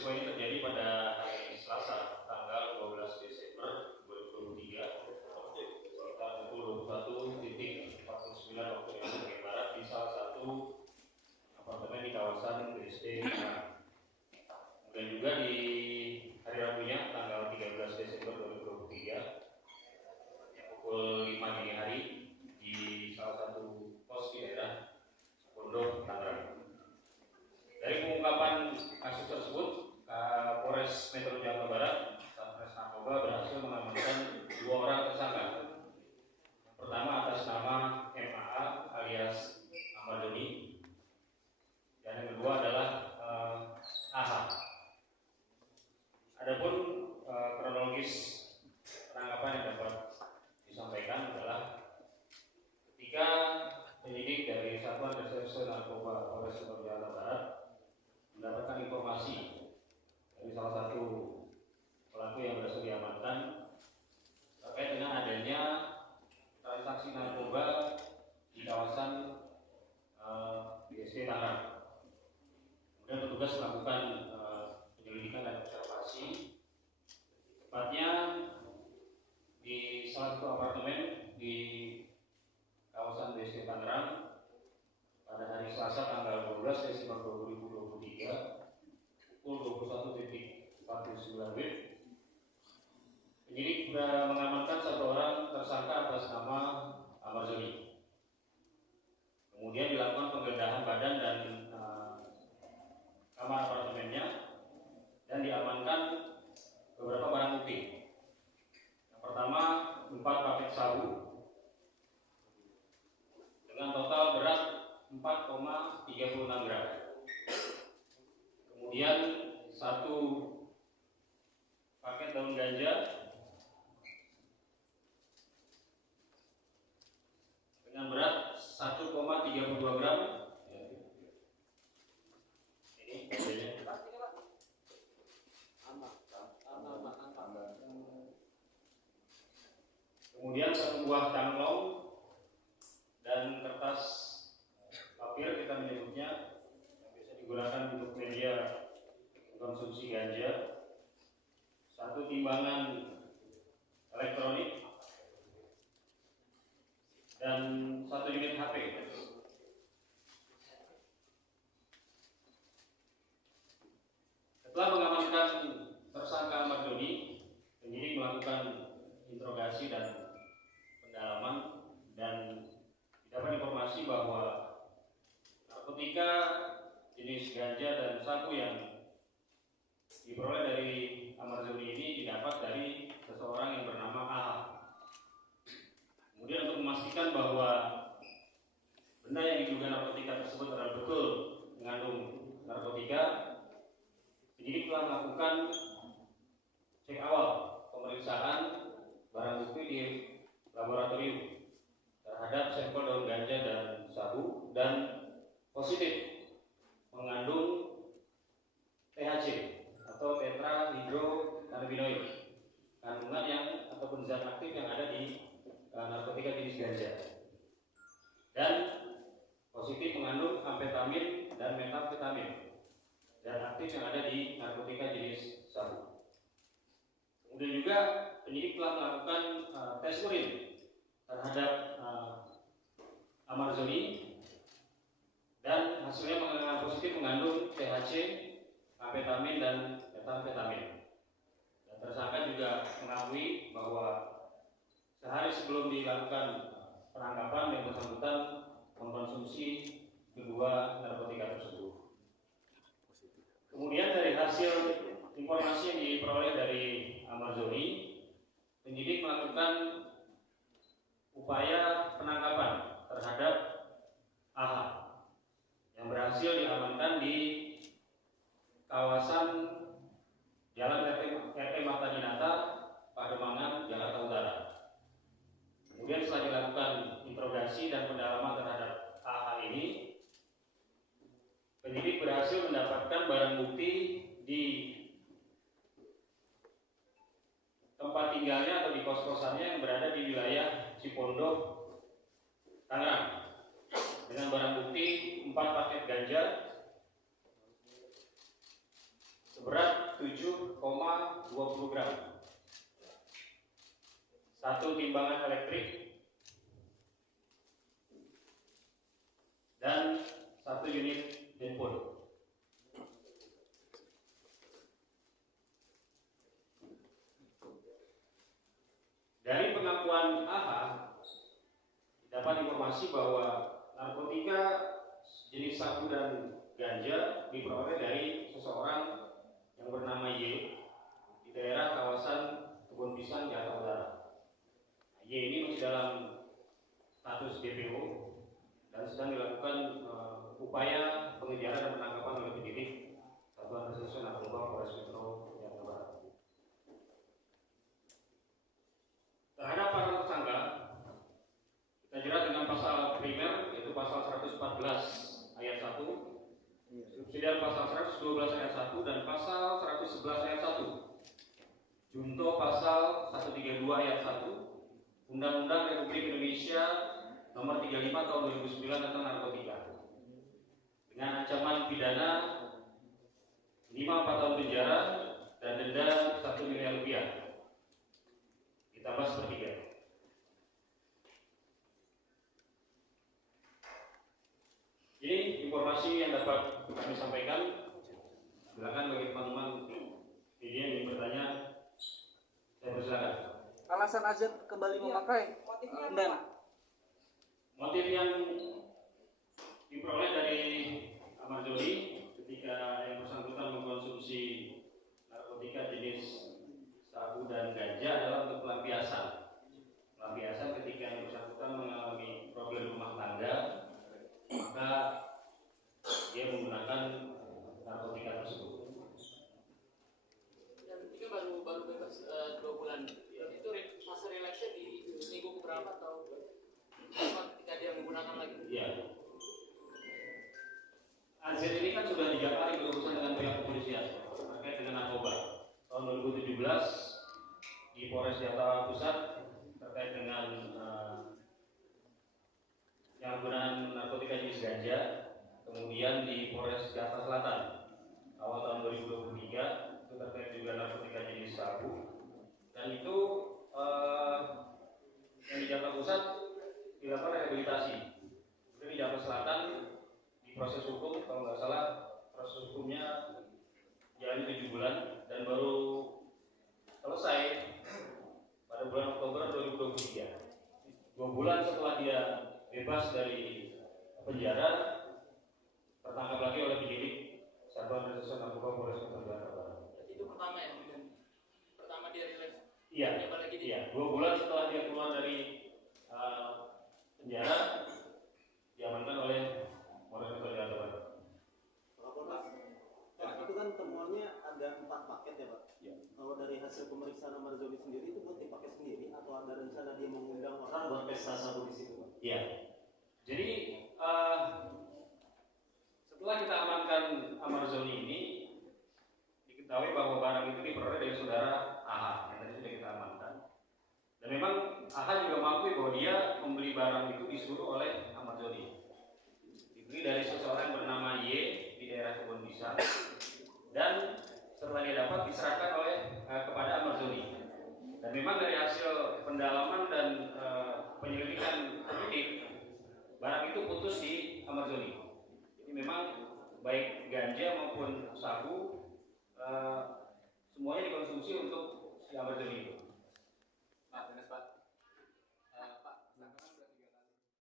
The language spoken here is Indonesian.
peristiwa ini terjadi pada hari Selasa, tanggal 12 Desember 2023, sekitar pukul 21.49 waktu Indonesia Barat di salah satu apartemen di kawasan BSD Tangerang. Kemudian juga di hari Rabunya, tanggal 13 Desember 2023, pukul 5 dini hari di salah satu pos di daerah Pondok Tangerang. Dari pengungkapan kasus tersebut, Polres Metro Jakarta Barat, Satres Narkoba berhasil mengamankan 2 orang tersangka. Yang pertama atas nama MAA alias Ahmad Doni, dan yang kedua adalah AH. Adapun kronologis penangkapan yang dapat disampaikan adalah ketika penyidik dari Satuan Reserse Narkoba Polres Metro Jakarta Barat mendapatkan informasi dari salah satu pelaku yang berhasil diamankan terkait dengan adanya transaksi narkoba di kawasan BSD Tangerang. Kemudian petugas melakukan penyelidikan dan observasi, tepatnya di salah satu apartemen di kawasan BSD Tangerang pada hari Selasa tanggal 12 Desember 2023 pukul 21.49 WIB. Penyidik sudah mengamankan 1 orang tersangka atas nama Ahmad Doni. Kemudian dilakukan penggeledahan badan dan kamar apartemennya dan diamankan beberapa barang bukti. Yang pertama 4 paket sabu dengan total berat 4,36 gram. Kemudian 1 paket daun ganja dengan berat 1,32 gram. Ini hasilnya. Kemudian 1 buah cangklong dan kertas papir, kita menyebutnya, yang biasa digunakan untuk media konsumsi ganja, 1 timbangan elektronik, dan 1 unit HP. Setelah mengamankan tersangka Ahmad Doni, penyidik melakukan interogasi dan pendalaman, dan didapat informasi bahwa narkotika jenis ganja dan sabu yang diperoleh dari Ahmad Doni ini didapat dari seseorang yang bernama AH. Kemudian untuk memastikan bahwa benda yang diduga narkotika tersebut adalah betul mengandung narkotika, penyidik telah melakukan cek awal pemeriksaan barang bukti di laboratorium terhadap sampel daun ganja dan sabu, dan positif mengandung THC atau tetrahydrocannabinoid, kandungan yang ataupun zat aktif yang ada di narkotika jenis ganja, dan positif mengandung amfetamin dan metamfetamin, zat aktif yang ada di narkotika jenis sabu. Kemudian juga penyidik telah melakukan tes urin terhadap Ahmad Doni, dan hasilnya positif mengandung THC, amfetamin, dan metamfetamin. Dan tersangka juga mengakui bahwa sehari sebelum dilakukan penangkapan, yang bersangkutan mengkonsumsi kedua narkotika tersebut. Kemudian dari hasil informasi yang diperoleh dari Ahmad Doni, penyidik melakukan upaya penangkapan terhadap AH yang berhasil diamankan di kawasan Jalan RT Marta Dinata, Pademangan, Jakarta Utara. Kemudian setelah dilakukan interogasi dan pendalaman terhadap AH ini, penyidik berhasil mendapatkan barang bukti di tempat tinggalnya atau di kos-kosannya yang berada di wilayah Cipondok, Tangerang, dengan barang bukti 4 paket ganja seberat 7,20 gram, 1 timbangan elektrik, dan 1 unit handphone. Dari pengakuan AH dapat informasi bahwa narkotika jenis sabu dan ganja diperoleh dari seseorang yang bernama Y di daerah kawasan Kebun Pisang, Jakarta Utara. Y ini masih dalam status DPO dan sedang dilakukan upaya pengejaran dan penangkapan oleh penyidik Satuan Reserse Narkoba Polres Metro Jakarta Barat. Terhadap para tersangka kita jerat dengan pasal primer yaitu pasal 114 ayat 1, subsidiar pasal 112 ayat 1 dan pasal 111 ayat 1, junto pasal 132 ayat 1 Undang-Undang Republik Indonesia Nomor 35 Tahun 2009 tentang narkotika dengan ancaman pidana 5-4 tahun penjara dan denda 1 miliar rupiah ditambah sepertiga. Ini informasi yang dapat kami sampaikan. Silakan bagi teman-teman media yang ingin bertanya, saya persilakan. Alasan Azad kembali memakai dan motif yang diperoleh dari Ahmad Doli ketika yang bersangkutan mengkonsumsi narkotika jenis sabu dan ganja adalah untuk pelampiasan. Pelampiasan ketika yang bersangkutan mengalami problem rumah tangga, maka dia menggunakan narkotika tersebut. Dan itu baru bebas 2 bulan. Itu masa relaksnya di minggu keberapa atau ketika dia menggunakan lagi? Iya. AZ ini kan sudah 3 kali berurusan dengan pihak kepolisian terkait dengan narkoba. Tahun 2017 di Polres Jakarta Pusat terkait dengan penyalahgunaan narkotika jenis ganja, kemudian di Polres Jakarta Selatan awal tahun 2023 itu terkait juga narkotika jenis sabu, dan itu yang di Jakarta Pusat dilakukan rehabilitasi. Kemudian di Jakarta Selatan di proses hukum, kalau nggak salah proses hukumnya jalan 7 bulan dan baru selesai pada bulan Oktober 2023. 2 bulan setelah dia bebas dari penjara, tertangkap lagi oleh penyidik Satuan Reserse Narkoba Polres Metro Jakarta Barat. Itu pertama ya? Pertama dia relax? Iya. Iya. 2 bulan setelah dia keluar dari penjara, diamankan oleh Polres Metro Jakarta Barat. Pak, itu kan temuannya ada 4 paket ya Pak? Ya. Kalau dari hasil pemeriksaan Ahmad Doli sendiri itu buat dipakai sendiri atau ada rencana dia mengundang orang buat pesta sabu di situ Pak? Iya. Jadi setelah kita amankan Ahmad Doli ini, diketahui bahwa barang itu diperoleh dari saudara AH yang tadi sudah kita amankan. Dan memang AH juga mengakui bahwa dia membeli barang itu disuruh oleh Ahmad Doli. Dibeli dari seseorang yang bernama Y di daerah Kebun Pisang, dan setelah dia dapat diserahkan oleh kepada Ahmad Doli. Dan memang dari hasil pendalaman dan penyelidikan penyidik, barang itu putus di Ahmad Doli. Jadi memang baik